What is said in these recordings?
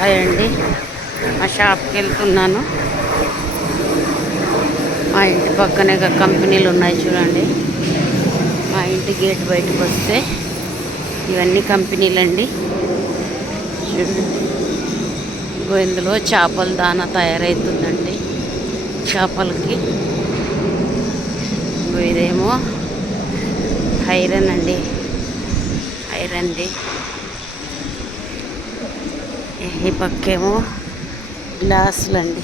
Hi అండి. మా షాప్కి వెళ్తున్నాను. మా ఇంటి పక్కనే కంపెనీలు ఉన్నాయి చూడండి. మా ఇంటి గేట్ బయటకు వస్తే ఇవన్నీ కంపెనీలు అండి. చూడండి, ఇందులో చేపల దానా తయారవుతుందండి చేపలకి. ఇదేమో ఐరన్ అండి, ఐరన్ది. ఈ పక్కేమో గ్లాసులు అండి,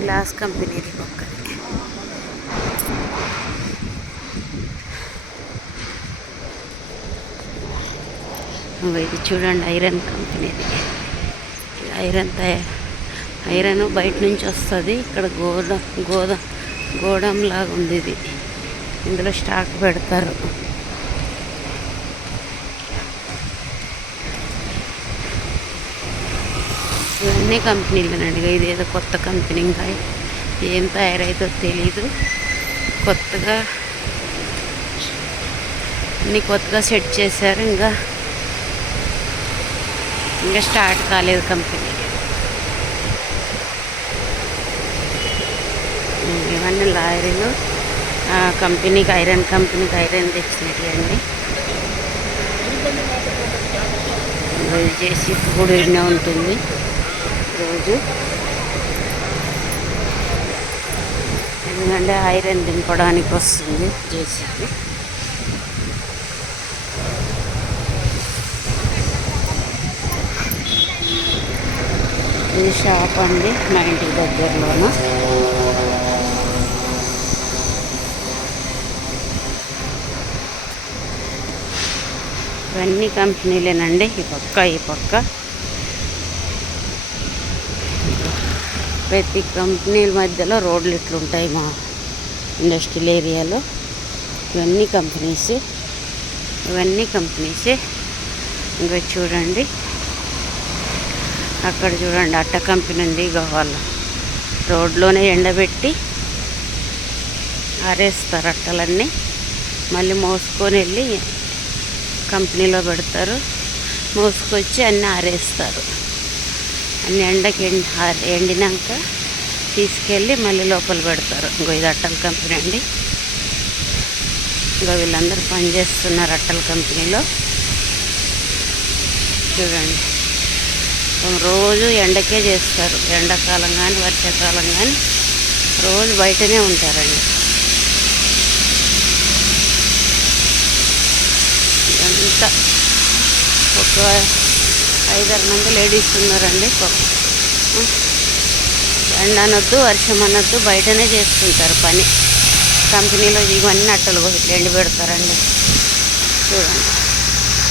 గ్లాస్ కంపెనీది పక్కనే. ఇది చూడండి ఐరన్ కంపెనీది. ఐరన్ బయట నుంచి వస్తుంది. ఇక్కడ గోడం లాగా ఉంది. ఇది ఇందులో స్టాక్ పెడతారు. ఇవన్నీ కంపెనీలేనండి. ఇదేదో కొత్త కంపెనీ, ఇంకా ఏం తయారైతుందో తెలీదు. కొత్తగా అన్నీ కొత్తగా సెట్ చేశారు. ఇంకా స్టార్ట్ కాలేదు కంపెనీ. ఇవన్నీ లారీలు కంపెనీకి, ఐరన్ కంపెనీకి ఐరన్ తెచ్చినట్టు అండి. చేసి కూడా ఇన్నే ఉంటుంది రోజు. ఎందుకంటే ఐరన్ దింపడానికి వస్తుంది జేసీబీ. ఇది షాప్ అండి, మా ఇంటికి దగ్గరలోన. ఇవన్నీ కంపెనీలేనండి. ఈ పక్క ప్రతి కంపెనీల మధ్యలో రోడ్లు ఇట్లుంటాయి మా ఇండస్ట్రియల్ ఏరియాలో. ఇవన్నీ కంపెనీసే. ఇంకా చూడండి, అక్కడ చూడండి అట్ట కంపెనీ ఉంది. వాళ్ళ రోడ్లోనే ఎండబెట్టి ఆరేస్తారు అట్టలన్నీ. మళ్ళీ మోసుకొని వెళ్ళి కంపెనీలో పెడతారు. మోసుకొచ్చి అన్నీ ఆరేస్తారు. అన్ని ఎండకి ఎండినాక తీసుకెళ్ళి మళ్ళీ లోపల పెడతారు. ఇది అట్టల కంపెనీ అండి. వీళ్ళందరూ పనిచేస్తున్నారు అట్టల కంపెనీలో. చూడండి, రోజు ఎండకే చేస్తారు. ఎండాకాలం కానీ వర్షాకాలం కానీ రోజు బయటనే ఉంటారండి. ఇదంతా ఒక 5-6 మంది లేడీస్ ఉన్నారండి. ఎండ అనొద్దు, వర్షం అనొద్దు, బయటనే చేసుకుంటారు పని. కంపెనీలో ఇవన్నీ అట్టలు ఎండి పెడతారండి. చూడండి.